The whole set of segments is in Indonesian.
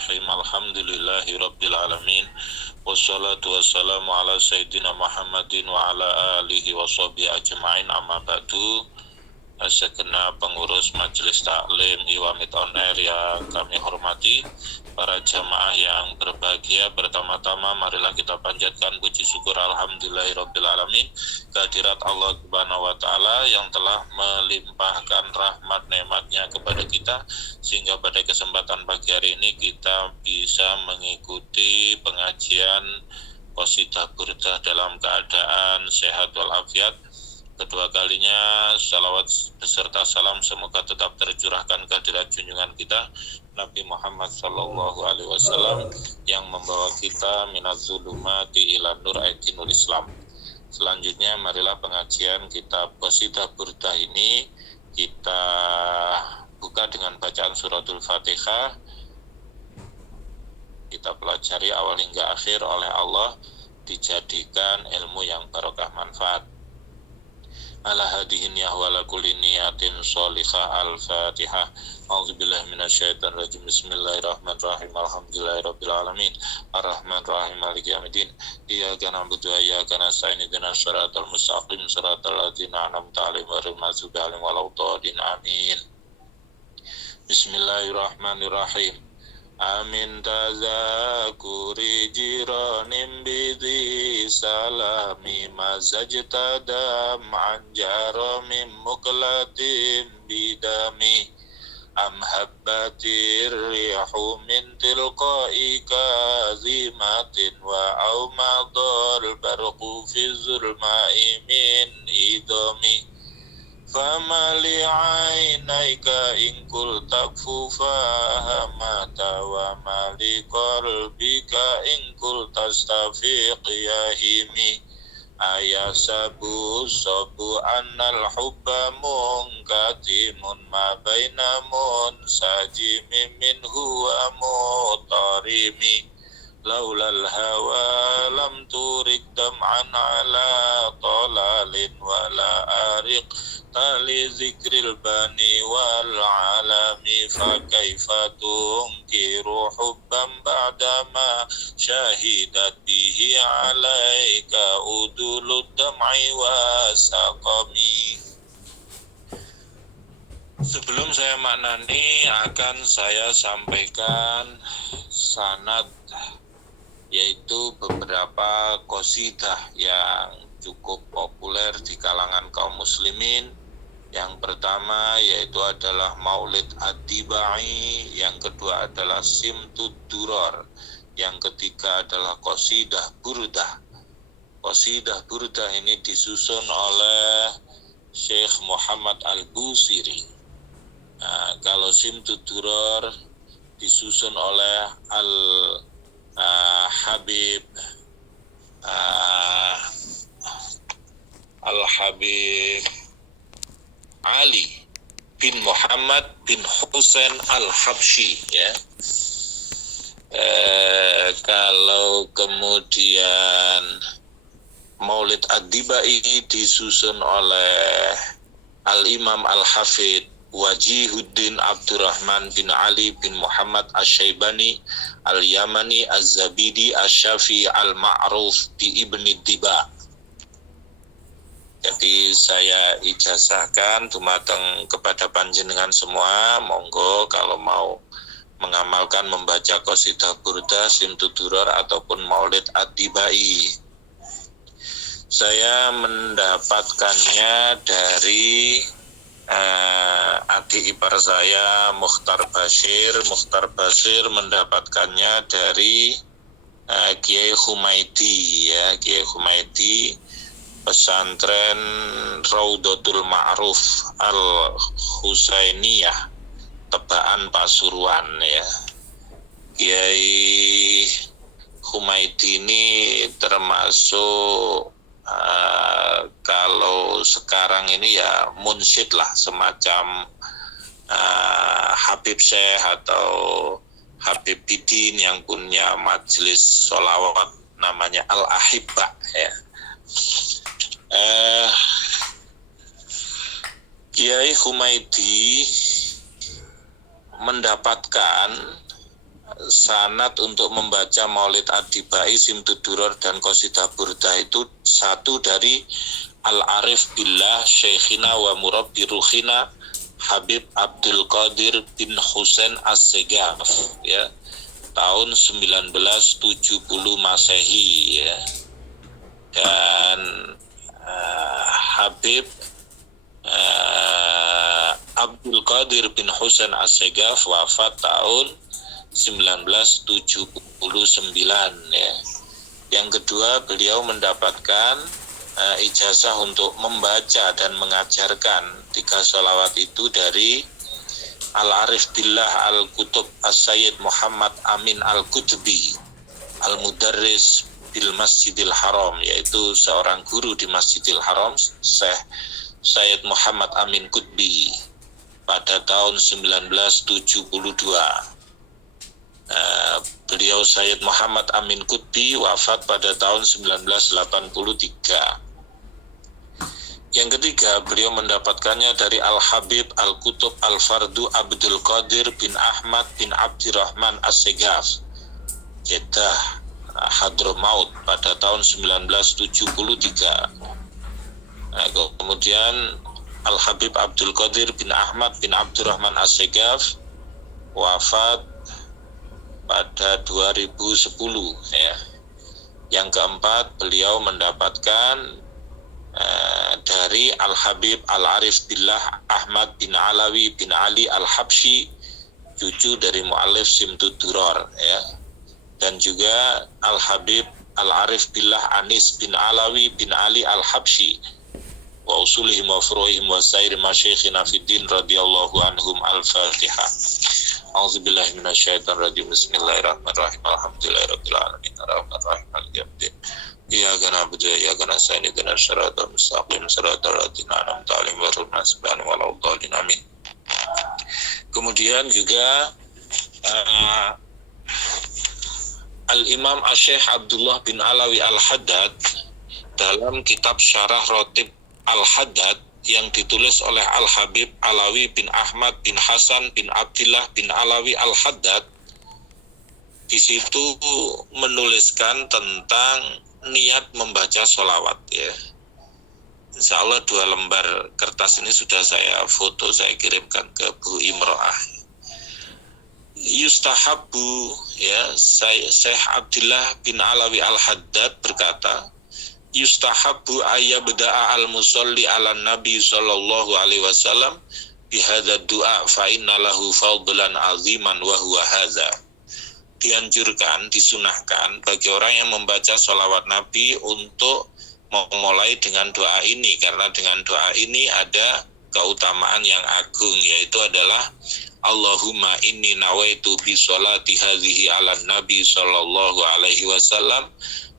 Bismillahirrahmanirrahim. Alhamdulillahi Rabbil Alamin. Wassalatu wassalamu ala Sayyidina Muhammadin wa ala alihi wa sahbihi ajma'in, amma ba'du. Segenap pengurus Majelis Taklim Iwamid On Air yang kami hormati, para jamaah yang berbahagia, pertama-tama marilah kita panjatkan puji syukur alhamdulillahirabbil alamin kehadirat Allah Subhanahu wa taala yang telah melimpahkan rahmat nikmatnya kepada kita sehingga pada kesempatan pagi hari ini kita bisa mengikuti pengajian qasidah burdah dalam keadaan sehat walafiat. Kedua kalinya salawat beserta salam semoga tetap tercurahkan kehadirat junjungan kita Nabi Muhammad sallallahu alaihi wasallam yang membawa kita minaz zulumati ila nur ainul Islam. Selanjutnya marilah pengajian kitab qasidah burdah ini kita buka dengan bacaan suratul Fatihah. Kita pelajari awal hingga akhir oleh Allah, dijadikan ilmu yang barokah manfaat. Ala hadihin ya wala kulli niyatin sholihah. Al-Fatihah. A'udzubillahi minasyaitonir rajim. Bismillahirrahmanirrahim. Alhamdulillahirabbil alamin. Arrahmanirrahim. Maliki yaumiddin. Iyyaka na'budu wa iyyaka nasta'in. Ihdinas shiratal mustaqim. Shiratal ladzina an'amta 'alaihim ghairil maghdubi 'alaihim waladdallin. Amin. Bismillahirrahmanirrahim. Amin tazakuri jiranim bidhi salami mazajtadam anjaramim muklatim bidami am habbatir rihu min tilqai kazimatin wa aumadul barqu fi zulmai min idami fama li'ainaika in kul takfu fahamata wa ma liqalbika in kul tastafiq yahimi ayasabu sabu annal hubba munkatimun ma baina munsajimi minhu wa mutarimi laulal hawa lam turik dam'an ala talalin wala ariq tali zikril bani wal alami fa kaifa tunkiru hubban ba'dama syahidat bihi alaika udulud dam'i wa saqami. Sebelum saya maknani akan saya sampaikan sanad, yaitu beberapa qasidah yang cukup populer di kalangan kaum muslimin. Yang pertama yaitu adalah Maulid Ad-Dibai, yang kedua adalah Simtud Duror, yang ketiga adalah qasidah burdah. Qasidah burdah ini disusun oleh Syekh Muhammad Al-Busiri. Kalau Simtud Duror disusun oleh Al-Habib Ali bin Muhammad bin Husain Al-Habsyi, ya. Kalau kemudian Maulid Ad-Dibai disusun oleh Al-Imam Al-Hafidh Wajihuddin Abdurrahman bin Ali bin Muhammad Asy-Syaibani Al-Yamani Az-Zabidi Asy-Syafi'i Al-Ma'ruf bi Ibni Diba. Jadi saya ijazahkan dumateng kepada panjenengan semua, monggo kalau mau mengamalkan membaca qasidah burdah, Simtud Duror ataupun Maulid Ad-Dibai. Saya mendapatkannya dari adik ipar saya Mukhtar Bashir. Mukhtar Bashir mendapatkannya dari Kiai Humaidi, ya, Kiai Humaidi, pesantren Raudhatul Ma'ruf Al-Husainiyah, Tebaan Pasuruan, ya. Kiai Humaidi ini termasuk kalau sekarang ini ya munsyid lah, semacam Habib Syekh atau Habib Bidin yang punya majelis sholawat namanya Al-Ahibba, ya. Kiai Humaidi mendapatkan sanad untuk membaca Maulid Adibai, Simtud Duror dan Qasidah Burdah itu satu dari Al-Arif Billah Syekhina wa Murabbi Ruhina Habib Abdul Qadir bin Husain As-Segaf, ya, tahun 1970 Masehi, ya. Dan Habib Abdul Qadir bin Husain As-Segaf wafat tahun 1979, ya. Yang kedua, beliau mendapatkan ijazah untuk membaca dan mengajarkan 3 sholawat itu dari Al-Arif Billah Al-Kutub As-Sayyid Muhammad Amin Al-Kutubi Al-Mudarris bil Masjidil Haram, yaitu seorang guru di Masjidil Haram, Syekh Sayyid Muhammad Amin Kutbi, pada tahun 1972. Beliau Sayyid Muhammad Amin Kutbi wafat pada tahun 1983. Yang ketiga, beliau mendapatkannya dari Al-Habib Al-Kutub Al-Fardu Abdul Qadir bin Ahmad bin Abdirrahman As-Segaf, Jeddah Hadramaut, pada tahun 1973. Kemudian Al-Habib Abdul Qadir bin Ahmad bin Abdurrahman As-Segaf wafat pada 2010, ya. Yang keempat, beliau mendapatkan dari Al-Habib Al-Arif Billah Ahmad bin Alawi bin Ali Al-Habsyi, cucu dari mu'allif Simtud Duror, ya. Dan juga Al-Habib Al-Arif Billah Anis bin Alawi bin Ali Al-Habsyi wa usulihim wa furu'ihim wa sairi masyayikhina fiddin radhiyallahu anhum. Al-Fatihah. A'udzubillahi minasyaitonirrajim. Bismillahirrahmanirrahim. Alhamdulillahirabbil alamin. Arrahmanirrahim. Maliki yaumiddin. Iyyaka na'budu wa iyyaka nasta'in. Ihdinas siratal mustaqim. Siratal ladzina an'amta 'alaihim ghairil maghdubi 'alaihim waladdallin. Amin. Kemudian juga Al-Imam Asy-Syaikh Abdullah bin Alawi Al-Haddad dalam kitab Syarah Rotib Al-Haddad yang ditulis oleh Al-Habib Alawi bin Ahmad bin Hasan bin Abdillah bin Alawi Al-Haddad, di situ menuliskan tentang niat membaca sholawat, ya. Insya Allah 2 lembar kertas ini sudah saya foto, saya kirimkan ke Bu Imro'ah. Yustahabbu, ya, Syekh Abdillah bin Alawi Al-Haddad berkata, yustahabbu ayyabda'a al-musalli ala nabi sallallahu alaihi wasallam bihadza du'a fa inna lahu fadlan aziman wa huwa hadza. Dianjurkan, disunahkan bagi orang yang membaca sholawat Nabi untuk memulai dengan doa ini, karena dengan doa ini ada keutamaan yang agung, yaitu adalah Allahumma inni nawaitu bi sholati hadhihi ala nabi sallallahu alaihi wasallam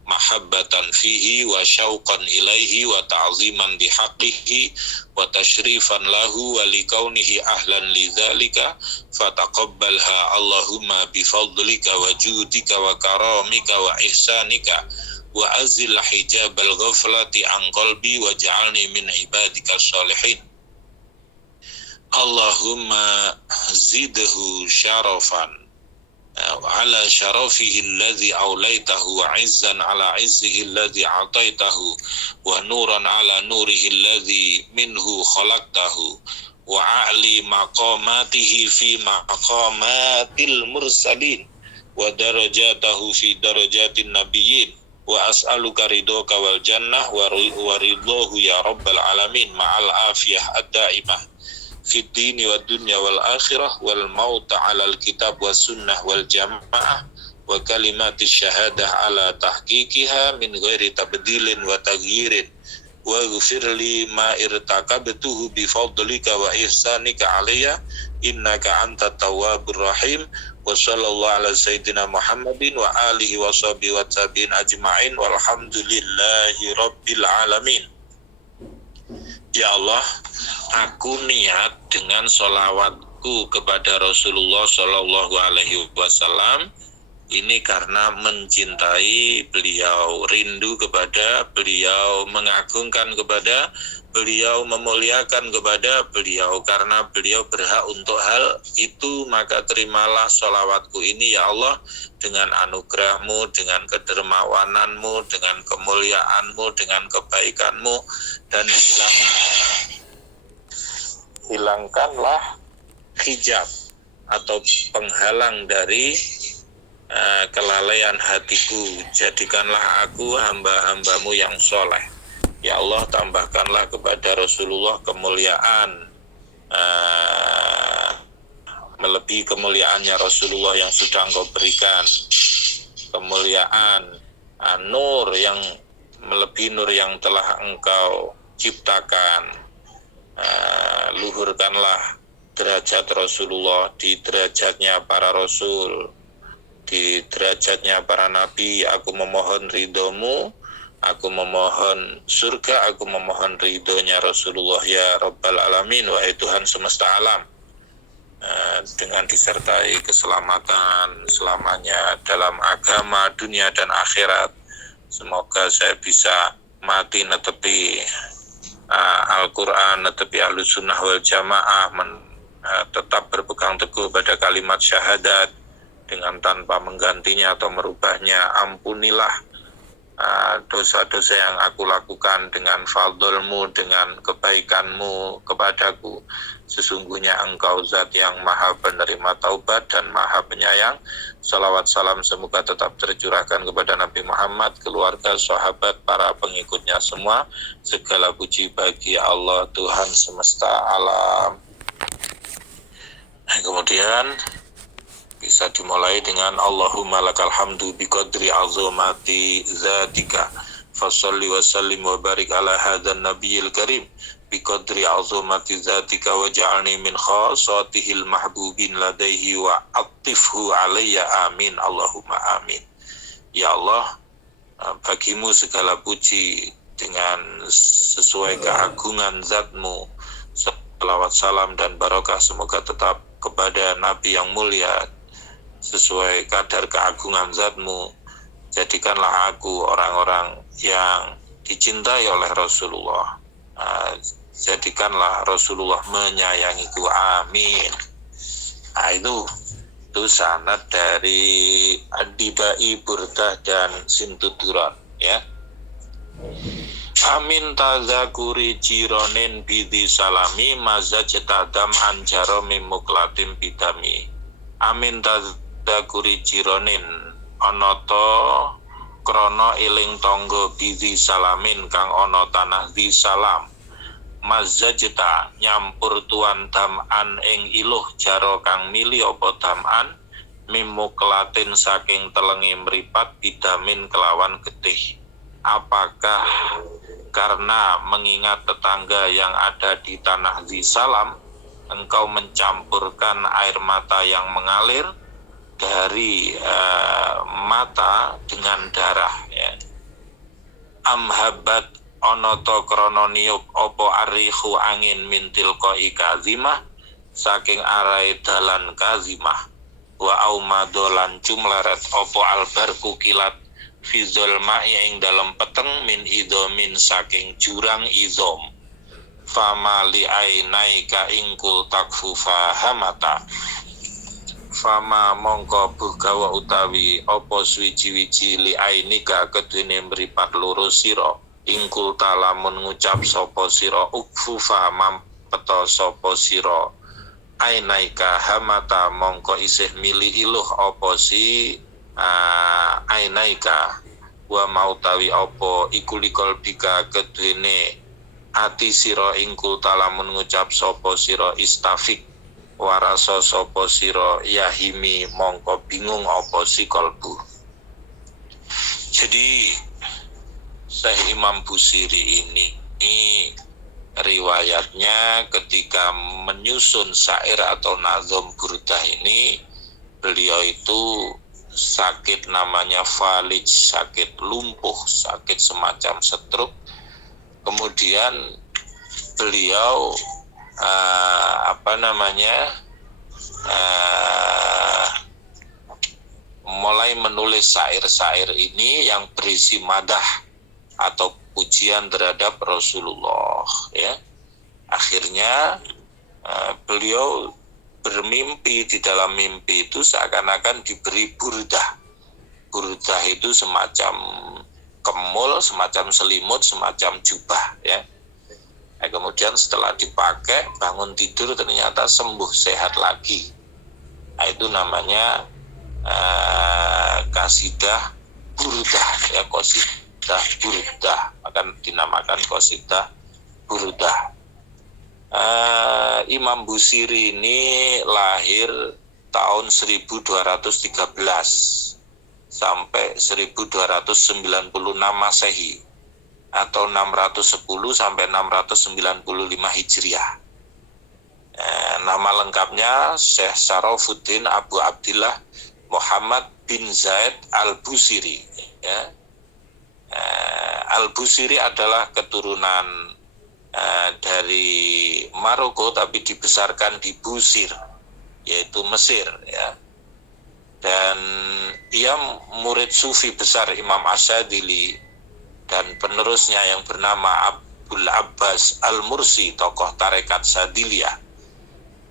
mahabbatan fihi wa syauqan ilaihi wa ta'ziman bihaqqihi wa tashrifan lahu wa likaunihi ahlan lidzalika fataqabbalha Allahumma bifadlika wa judika wa karamika wa ihsanika wa azil hijabal ghaflati an qalbi wa ja'alni min ibadika sholihin. Allahumma zidhu syarafan ala syarafihi alladhi awlaytahu wa izzan ala izzihi alladhi a'taytahu wa nuran ala nurihi alladhi minhu khalaqtahu wa a'li maqamatihi fi maqamatil mursalin wa darajatahu fi darajatin nabiyyin wa as'aluka ridhoka wal jannah wa ridhohu ya rabbal alamin ma'al afiyah ad-da'imah fid dini wad dunya wal akhirah wal mauta 'alal kitab was sunnah wal jamaah wa kalimatis syahadah ala tahqiqiha min ghairi tabdilin wa taghyirin wa ghfirli ma irtakabtuhu bi fadlika wa ihsanika alayya innaka antat tawwabur rahim wa sallallahu ala sayyidina Muhammadin wa alihi wa sahbihi wa tabi'in ajma'in walhamdulillahi rabbil alamin. Ya Allah, aku niat dengan sholawatku kepada Rasulullah Shallallahu Alaihi Wasallam Ini karena mencintai beliau, rindu kepada beliau, mengagungkan kepada beliau, memuliakan kepada beliau. Karena beliau berhak untuk hal itu, maka terimalah sholawatku ini ya Allah, dengan anugerahmu, dengan kedermawananmu, dengan kemuliaanmu, dengan kebaikanmu, dan hilangkanlah hijab atau penghalang dari kelalaian hatiku. Jadikanlah aku hamba-hambamu yang soleh. Ya Allah, tambahkanlah kepada Rasulullah kemuliaan melebihi kemuliaannya Rasulullah yang sudah Engkau berikan, kemuliaan nur yang melebihi nur yang telah Engkau ciptakan. Luhurkanlah derajat Rasulullah di derajatnya para Rasul, di derajatnya para nabi. Aku memohon ridhomu, aku memohon surga, aku memohon ridhonya Rasulullah ya Rabbal Alamin. Wahai Tuhan semesta alam, dengan disertai keselamatan selamanya dalam agama, dunia dan akhirat. Semoga saya bisa mati netepi Al-Quran, netepi Ahlus Sunnah wal Jamaah, tetap berpegang teguh pada kalimat syahadat dengan tanpa menggantinya atau merubahnya. Ampunilah dosa-dosa yang aku lakukan dengan fadlmu, dengan kebaikanmu kepadaku. Sesungguhnya Engkau zat yang maha penerima taubat dan maha penyayang. Salawat salam semoga tetap tercurahkan kepada Nabi Muhammad, keluarga, sahabat, para pengikutnya semua. Segala puji bagi Allah Tuhan semesta alam. Kemudian bisa dimulai dengan Allahumma lakal hamdu biqadri azamati zatika fasalli wa sallim wa barik ala hadzal nabiyil karim biqadri azamati zatika waj'alni min khasatihil mahbubin ladaihi wa attifhu alayya amin Allahumma amin. Ya Allah, bagimu segala puji dengan sesuai keagungan zatmu. Salawat salam dan barokah semoga tetap kepada Nabi yang mulia sesuai kadar keagungan zatmu. Jadikanlah aku orang-orang yang dicintai oleh Rasulullah. Jadikanlah Rasulullah menyayangiku. Amin. Itu sanad dari Adibai, Burdah dan Sintuduran, ya. Amin tazakuri jironin bidi salami mazajtadam anjaro mimuklatim bidami. Amin tazakuri jironin onoto krono iling tonggo bidi salamin kang ono tanah di salam. Mazajta nyampur tuan dam'an ing iluh jaro kang mili opo dam'an mimuklatin saking telengi meripat bidamin kelawan getih. Apakah karena mengingat tetangga yang ada di tanah di salam, engkau mencampurkan air mata yang mengalir dari mata dengan darah, ya. Amhabat onoto krono niup opo arihu angin mintil koi kazimah saking arai dalan kazimah wa aumadolan jumlaret opo albarku kilat fizol ma'i ing dalam peteng min idomin saking jurang izom fama li ainaika ingkul takfufa hamata fama mongko bugawa utawi opo swiji-wiji li ainika kedune mripat loro sira ingkul talamun ngucap sapa sira ukfufa mampeto sapa sira ainaika hamata mongko isih mili iluh opo si ainaika wa mautawi opo ikulikol bika kedene ati sira ingkul talamun ngucap sapa sira istafik waraso sapa sira yahimi mongko bingung opo si kolbu. Jadi Syekh Imam Busiri ini riwayatnya ketika menyusun syair atau nazom burdah ini, beliau itu sakit namanya falij, sakit lumpuh, sakit semacam stroke. Kemudian beliau mulai menulis syair-syair ini yang berisi madah atau pujian terhadap Rasulullah, ya. Akhirnya beliau bermimpi, di dalam mimpi itu seakan-akan diberi burdah. Burdah itu semacam kemul, semacam selimut, semacam jubah, ya. Nah, kemudian setelah dipakai, bangun tidur ternyata sembuh, sehat lagi. Nah, itu namanya kasidah burdah, ya, qasidah burdah, akan dinamakan qasidah burdah. Imam Busiri ini lahir tahun 1213 sampai 1296 Masehi atau 610 sampai 695 Hijriah. Nama lengkapnya Syekh Syarafuddin Abu Abdillah Muhammad bin Zaid Al-Busiri, ya. Al-Busiri adalah keturunan dari Maroko tapi dibesarkan di Busir, yaitu Mesir, ya. Dan ia murid sufi besar Imam Asyadili dan penerusnya yang bernama Abul Abbas Al-Mursi, tokoh tarekat Sadiliyah.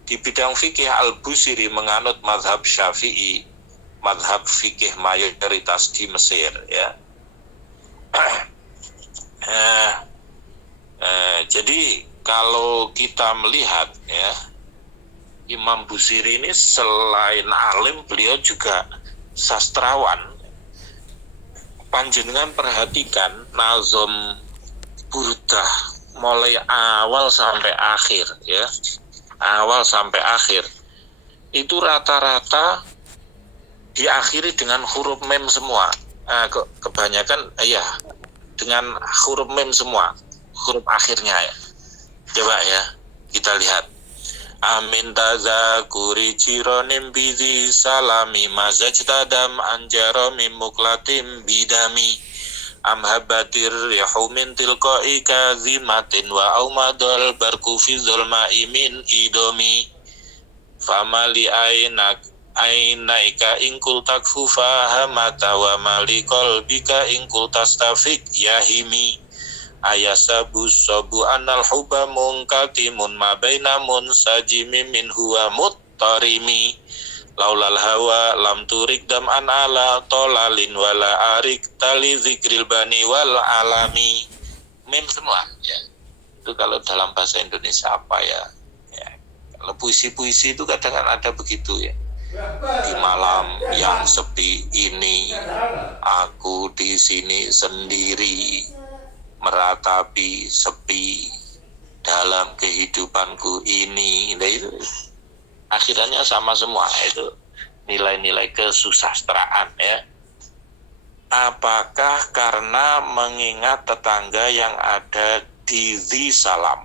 Di bidang fikih, Al-Busiri menganut mazhab Syafi'i, mazhab fikih mayoritas di Mesir, ya. Jadi kalau kita melihat, ya, Imam Busiri ini selain alim, beliau juga sastrawan. Panjenengan perhatikan nazom burdah mulai awal sampai akhir, ya, awal sampai akhir itu rata-rata diakhiri dengan huruf mem semua. Kebanyakan ya dengan huruf mem semua, huruf akhirnya, ya. Coba, ya, kita lihat. Amin tazakuri cironim bizi salami mazajtadam anjaro mimuklatim bidami amhabatir yahumin tilqai kazimatin wa aumadol barkufi zolma'i min idomi famali ainaika ingkul takfu fahamata wa malikol bika ingkul tastafik yahimi ayasabus sobu anal huba mungkatimun mabainamun sajimi min huwa muttarimi laulal hawa lam turik dam an ala tolalin wala arik tali zikril bani wal alami. Mem semua, ya. Itu kalau dalam bahasa Indonesia apa, ya, ya. Kalau puisi-puisi itu kadang ada begitu, ya. Di malam yang sepi ini aku di sini sendiri meratapi sepi dalam kehidupanku ini. Nah, itu akhirnya sama semua, itu nilai-nilai kesusastraan, ya. Apakah karena mengingat tetangga yang ada di Salam,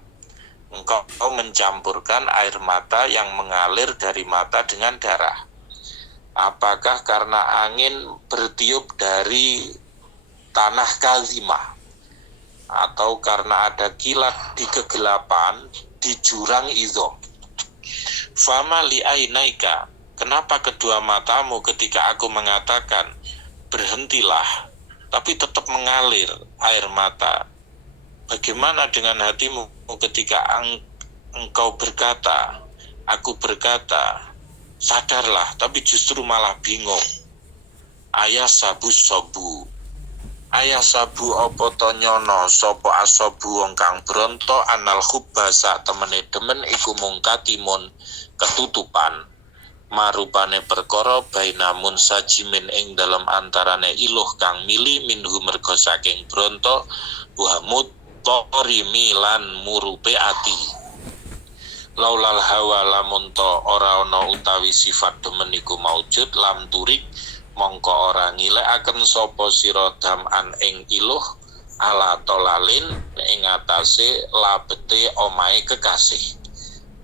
engkau mencampurkan air mata yang mengalir dari mata dengan darah? Apakah karena angin bertiup dari tanah Kazimah, atau karena ada kilat di kegelapan di jurang Idhom? Fama li'ainaika, kenapa kedua matamu ketika aku mengatakan berhentilah tapi tetap mengalir air mata? Bagaimana dengan hatimu ketika engkau berkata, aku berkata sadarlah, tapi justru malah bingung? Ayah sabu sobu, ayah sabu opo tonyono sopo asobu wong kang bronto anal khubasa temene demen iku mungkatimun ketutupan marupane perkara bainamun sajimin ing dalam antarane iluh kang mili minhu mergo saking bronto buhamut torimi lan murupe ati. Laulal hawa lamun to ora ana utawi sifat demen iku maujud lam turik mongko ora ngilekaken sapa sira dam'an ing iluh ala tolalin ing atase labete omahe kekasih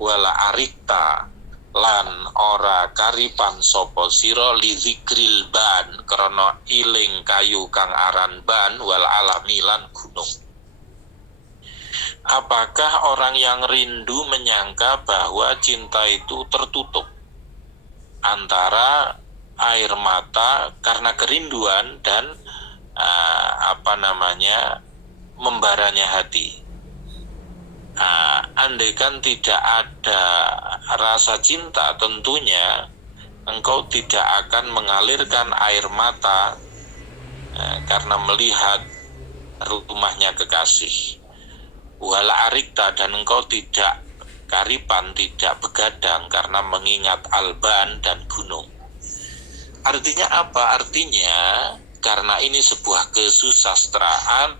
wala arikta lan ora karipan sapa sira li zikril ban krana iling kayu kang aran ban wal alami lan gunung. Apakah orang yang rindu menyangka bahwa cinta itu tertutup antara air mata karena kerinduan dan membaranya hati. Andaikan tidak ada rasa cinta, tentunya engkau tidak akan mengalirkan air mata karena melihat rumahnya kekasih. Wala arikta, dan engkau tidak karipan, tidak begadang karena mengingat alban dan gunung. Artinya apa? Artinya karena ini sebuah kesusastraan,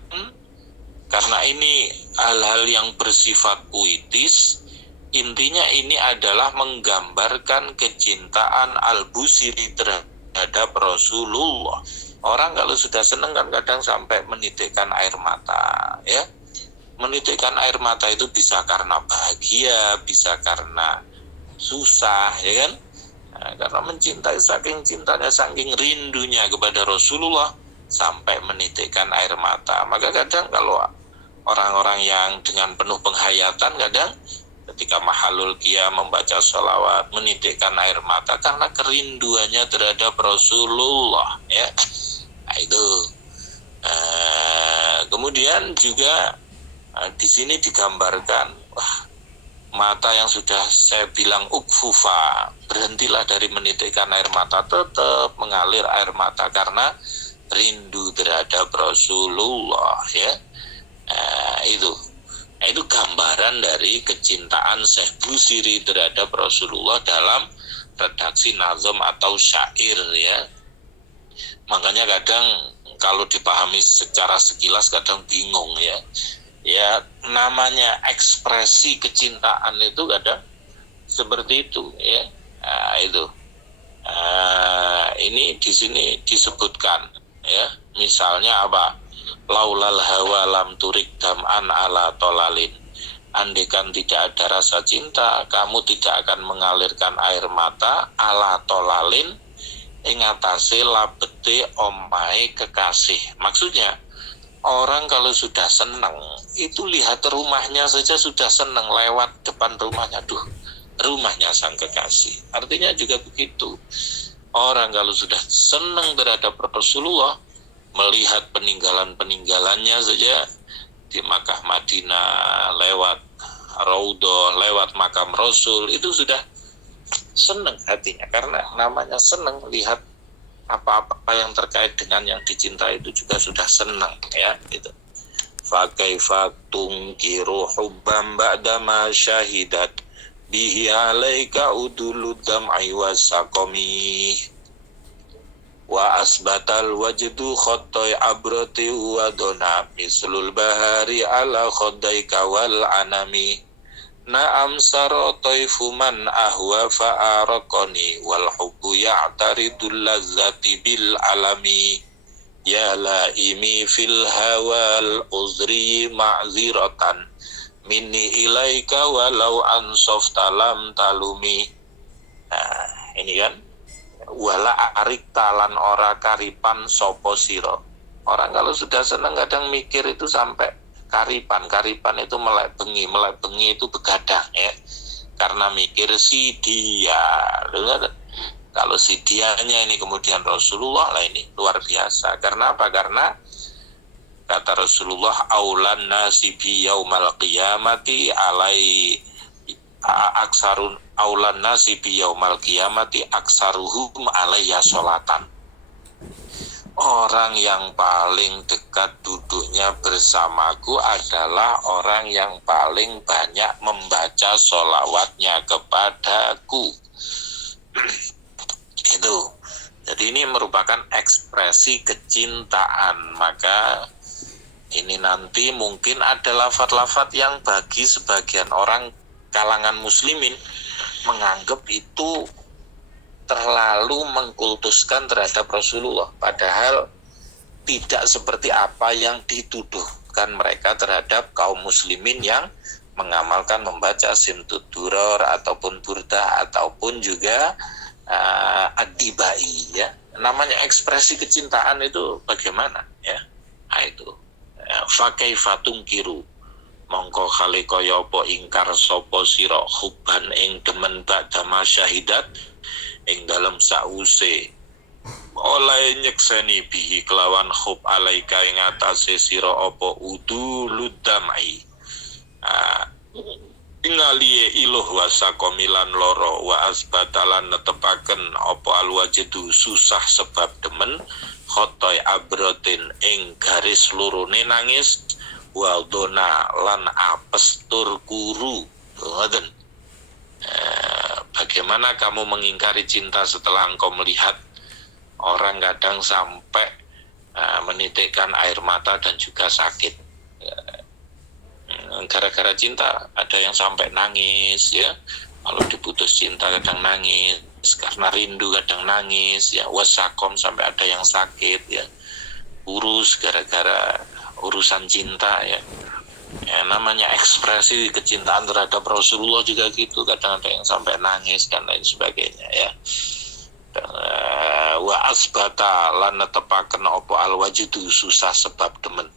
karena ini hal-hal yang bersifat puitis, intinya ini adalah menggambarkan kecintaan Al-Busiri terhadap Rasulullah. Orang kalau sudah senang kan kadang sampai menitikkan air mata, ya. Menitikkan air mata itu bisa karena bahagia, bisa karena susah, ya kan? Karena mencintai, saking cintanya, saking rindunya kepada Rasulullah sampai menitikkan air mata. Maka kadang kalau orang-orang yang dengan penuh penghayatan, kadang ketika mahalul qiyam membaca sholawat menitikkan air mata karena kerinduannya terhadap Rasulullah, ya. Nah, itu. Kemudian juga di sini digambarkan, mata yang sudah saya bilang ukfufa, berhentilah dari menitikkan air mata, tetap mengalir air mata karena rindu terhadap Rasulullah, ya. Itu gambaran dari kecintaan Syekh Busiri terhadap Rasulullah dalam redaksi nazam atau syair, ya. Makanya kadang kalau dipahami secara sekilas kadang bingung, ya. Ya, namanya ekspresi kecintaan itu kadang seperti itu, ya. Itu. Ini di sini disebutkan, ya. Misalnya apa? Laulal hawa lam turik dam'an ala tolalin. Andaikan tidak ada rasa cinta, kamu tidak akan mengalirkan air mata ala tolalin ing atase labete omahe kekasih. Maksudnya, orang kalau sudah senang, itu lihat rumahnya saja sudah senang, lewat depan rumahnya, rumahnya sang kekasih. Artinya juga begitu. Orang kalau sudah senang terhadap Rasulullah, melihat peninggalan-peninggalannya saja di Makkah Madinah, lewat Raudhah, lewat makam Rasul, itu sudah senang hatinya. Karena namanya senang, lihat apa-apa yang terkait dengan yang dicintai itu juga sudah senang, ya, gitu. Fa kaifa tunkiru hubban ba'da ma syahidat bihi alaika udulud dam'i wasaqami wa asbatal wajdu khattay abrati wa dona mislul bahari ala khaddaika wal anami. Na'am saro taifu man ahwa fa'arakoni wal hubbu ya'taridul lazzati bil alami ya laimi fil hawal uzri ma'ziratan minni ilaika walau ansofta lam talumi. Nah, ini kan, wala arik talan ora karipan sopo siro. Orang kalau sudah senang kadang mikir itu sampai karipan itu melek bengi itu begadang, ya, karena mikir si dia. Kalau si dianya ini kemudian Rasulullah, lah ini luar biasa. Karena apa? Karena kata Rasulullah, aulan nasi bi yaumal qiyamati alai aksarun aulan nasi bi yaumal qiyamati aksaruhum alayya sholatan. Orang yang paling dekat duduknya bersamaku adalah orang yang paling banyak membaca sholawatnya kepadaku. Itu. Jadi ini merupakan ekspresi kecintaan. Maka ini nanti mungkin ada lafaz-lafaz yang bagi sebagian orang kalangan muslimin menganggap itu terlalu mengkultuskan terhadap Rasulullah, padahal tidak seperti apa yang dituduhkan mereka terhadap kaum muslimin yang mengamalkan membaca Simtud Duror ataupun Burdah ataupun juga Ad-Dibai, ya. Namanya ekspresi kecintaan itu bagaimana, ya? Nah, itu. Fa kaifa tungkiru mongko khali kaya apa ingkar sapa sira hubban ing demen ba'da syahidat ing dalam sause den nyekseni bihi kelawan khub alaika ing atase sira apa uduludamai ingaliye iluh wasakomilan loro wa asbatalan netepaken apa alwajidu susah sebab demen khotoy abrotin ing garis lurune nangis waldona lan apes tur kuru. Ngoten. Bagaimana kamu mengingkari cinta setelah engkau melihat orang kadang sampai menitikkan air mata dan juga sakit gara-gara cinta. Ada yang sampai nangis ya, kalau diputus cinta kadang nangis, karena rindu kadang nangis ya, wasakom sampai ada yang sakit ya, urus gara-gara urusan cinta ya. Ya, namanya ekspresi kecintaan terhadap Rasulullah juga gitu, kadang ada yang sampai nangis dan lain sebagainya ya. Wa asbata lan netepaken apa alwajidu susah sebab demen.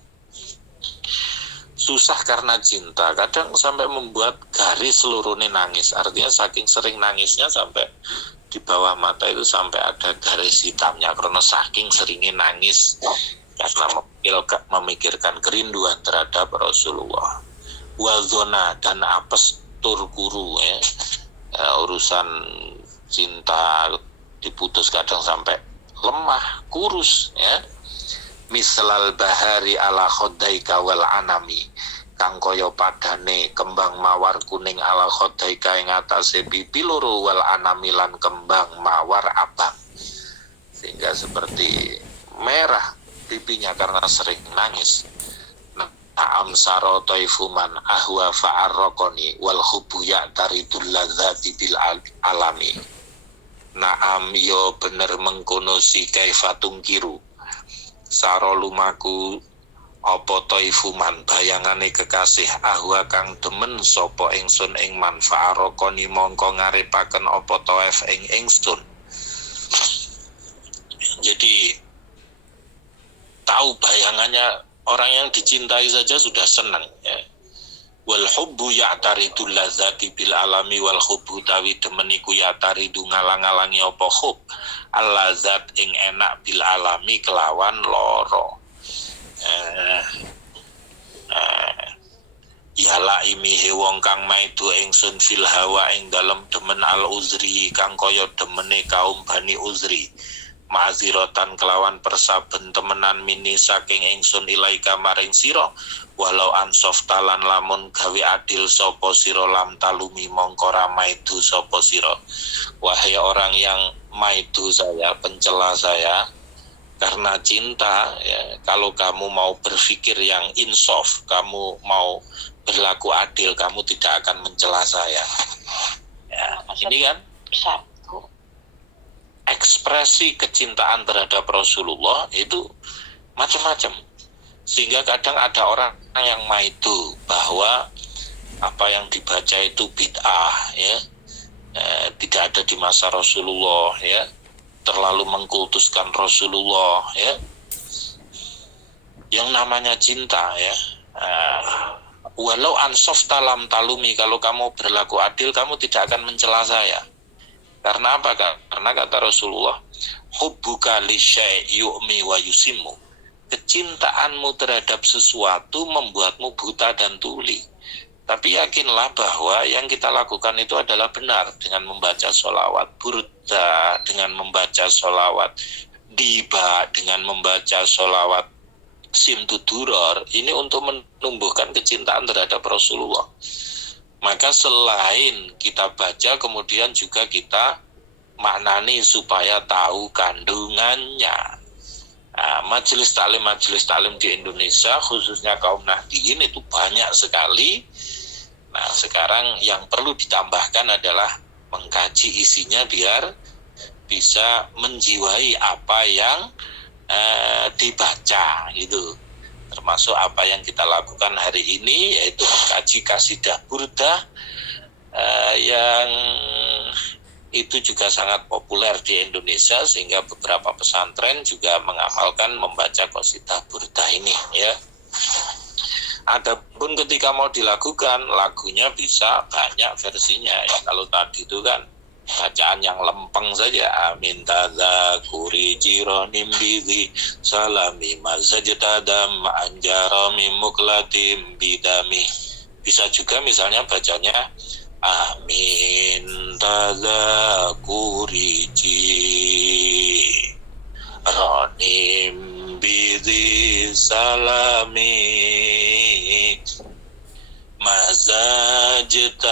Susah karena cinta, kadang sampai membuat garis seluruhnya nangis. Artinya saking sering nangisnya sampai di bawah mata itu sampai ada garis hitamnya karena saking seringnya nangis karena memikirkan kerinduan terhadap Rasulullah. Wazona dan apes tur guru ya. Urusan cinta diputus kadang sampai lemah, kurus ya. Mislal bahari ala khodaika wal anami kang kaya padane kembang mawar kuning ala khodaika ing atase pipi loro wal anami lan kembang mawar abang, sehingga seperti merah pipinya karena sering nangis. Na'am saro taifuman ahwa fa'arrokoni wal hubu ya'taridul ladzati bil alami. Na'am yo bener mengkono si kaifatung kiru saro lumaku apa taifuman bayangane kekasih ahwa kang demen sapa ingsun ing manfa'arrokoni mongko ngarepaken apa taif ing ingsun. Jadi tahu bayangannya orang yang dicintai saja sudah senang ya. Wal hubbu ya'taridul ladzati bil alami wal hubbu tawi demeniku ya'taridu ngalang-alangi apa hub al ladzat ing enak bil alami kelawan loro. Yala imihe wong kang maidu ingsun fil hawa ing dalem demen al uzri kang kaya demene kaum Bani Uzri. Ma'zirotan kelawan persaben temenan mini saking ingsun ilaika maring sira walau ansof talan lamun gawe adil sapa sira lam talumi mongko ra maidu sapa sira. Wahai orang yang maidu saya, pencela saya karena cinta ya, kalau kamu mau berpikir yang insof, kamu mau berlaku adil, kamu tidak akan mencela saya ya. Ini kan ekspresi kecintaan terhadap Rasulullah itu macam-macam, sehingga kadang ada orang yang maidu bahwa apa yang dibaca itu bid'ah ya, tidak ada di masa Rasulullah ya, terlalu mengkultuskan Rasulullah ya. Yang namanya cinta ya, walau ansof talam talumi, kalau kamu berlaku adil kamu tidak akan mencela saya. Karena apa? Karena kata Rasulullah, hubbuka li syai' yu'mi wa yusimmu. Kecintaanmu terhadap sesuatu membuatmu buta dan tuli. Tapi yakinlah bahwa yang kita lakukan itu adalah benar, dengan membaca sholawat burda, dengan membaca sholawat diba, dengan membaca sholawat simtuduror. Ini untuk menumbuhkan kecintaan terhadap Rasulullah. Maka selain kita baca, kemudian juga kita maknani supaya tahu kandungannya. Majelis taklim di Indonesia, khususnya kaum Nahdiyin itu banyak sekali. Nah, sekarang yang perlu ditambahkan adalah mengkaji isinya biar bisa menjiwai apa yang dibaca gitu. Termasuk apa yang kita lakukan hari ini, yaitu mengkaji kasidah burdah yang itu juga sangat populer di Indonesia, sehingga beberapa pesantren juga mengamalkan membaca kasidah burdah ini ya. Adapun ketika mau dilakukan, lagunya bisa banyak versinya ya. Kalau tadi itu kan bacaan yang lempeng saja. Amin tadzakuri jironim bidhi salami mazajtadam anjarami muklatim bidami. Bisa juga misalnya bacanya amin tadzakuri jironim bidhi salami mazajtada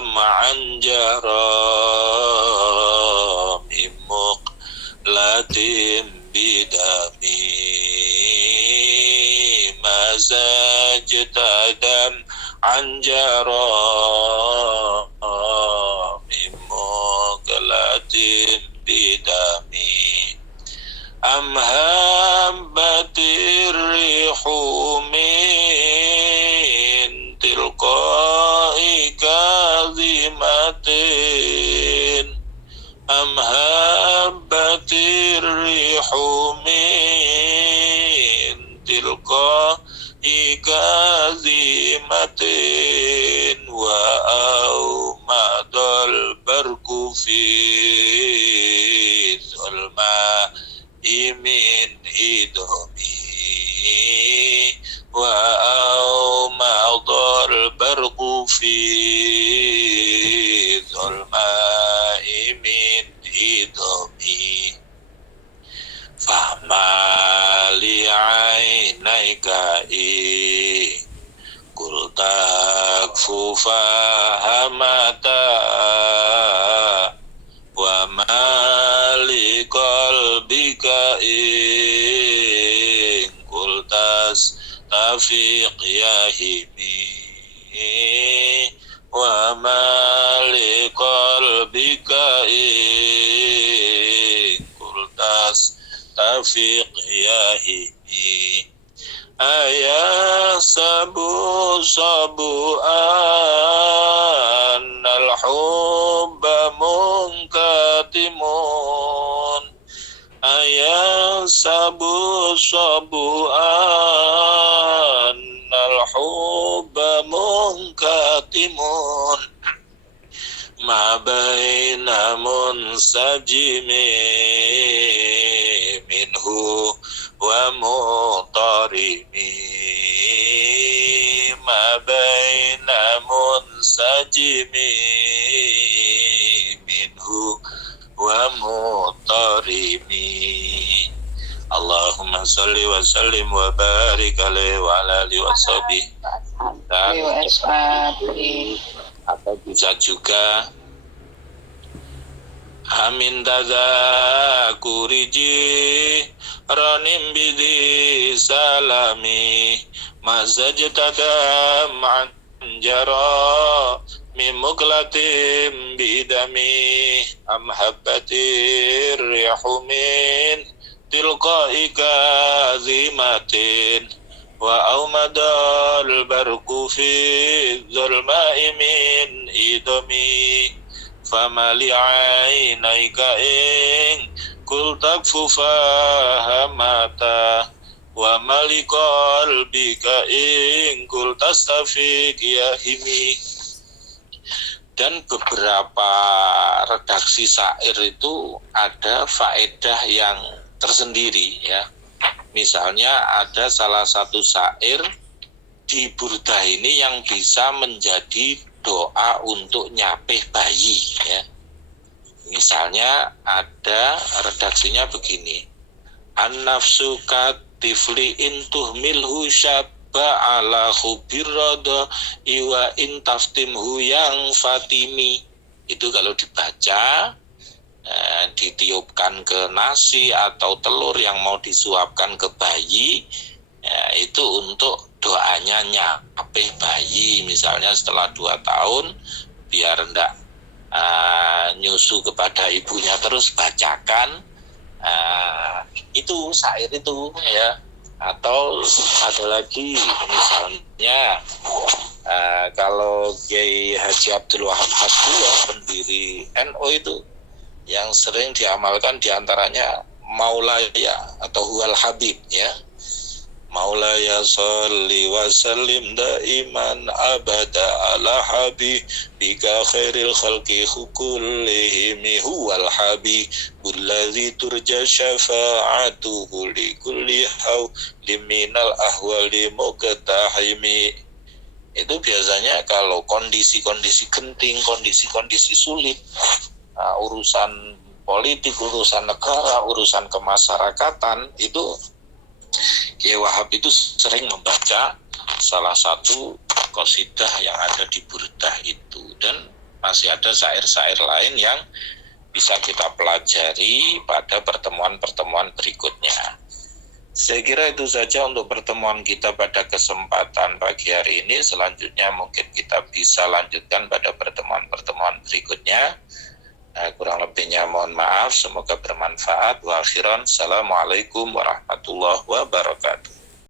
ma'an jarami muqlatim bidami mazajtada an jarami muqlatim bidami am habbatir rihu min tilqa'i kazimatin am habbatir rihu min tilqa'i kazimatin wa aumadal barku fi zulma imin hidomi wa aumadal barku fi zulma imin hidomi famali ainaika kul takfu fahamata wa mali qalbika kul tafiq yahimi wa mali qalbika kul tafiq yahimi ayah sabu annal hubba munkatimun ayah sabu annal hubba munkatimun ma baina munsajimi minhu wa mutarimi ma baina munsajimi minhu wa mutarimi Allahumma salli wa sallim wa barik alaihi wa ala alihi wa sahbihi. Atau bisa juga amin tadzakuri ranim bidhi salami mazajtada manjara mimuklatim bidami am habbatir rihumin tilqa'i kazimatin wa aumadal barku fi zulma'i min idami famali ainaika kul takfu fahamata wa mali qalbika kul tastafiq yahimi. Dan beberapa redaksi syair itu ada faedah yang tersendiri ya. Misalnya ada salah satu syair di burdah ini yang bisa menjadi doa untuk nyapih bayi ya. Misalnya ada redaksinya begini. An-nafsu katifli intuhmilhu syabba ala khubir rada iwa intaftimhu yang fatimi. Itu kalau dibaca ditiupkan ke nasi atau telur yang mau disuapkan ke bayi itu untuk doanya nyapih bayi. Misalnya setelah 2 tahun biar enggak nyusu kepada ibunya terus bacakan itu syair itu ya. Atau ada lagi misalnya kalau Kiai Haji Abdul Wahab Hasbulah pendiri NU itu yang sering diamalkan diantaranya Maulaya atau Huwal Habib ya. Maulaya salli wa sallim daiman abada ala habibika khairil khalqi kullihim huwal habibul ladzi turja syafa'atuhu li kulli hawlim minal ahwali muqtahimi. Itu biasanya kalau kondisi-kondisi genting, kondisi-kondisi sulit, urusan politik, urusan negara, urusan kemasyarakatan, itu Kiai Wahab itu sering membaca salah satu qasidah yang ada di Burdah itu, dan masih ada syair-syair lain yang bisa kita pelajari pada pertemuan-pertemuan berikutnya. Saya kira itu saja untuk pertemuan kita pada kesempatan pagi hari ini. Selanjutnya mungkin kita bisa lanjutkan pada pertemuan-pertemuan berikutnya. Kurang lebihnya mohon maaf, semoga bermanfaat. Wa akhiran, assalamualaikum warahmatullahi wabarakatuh.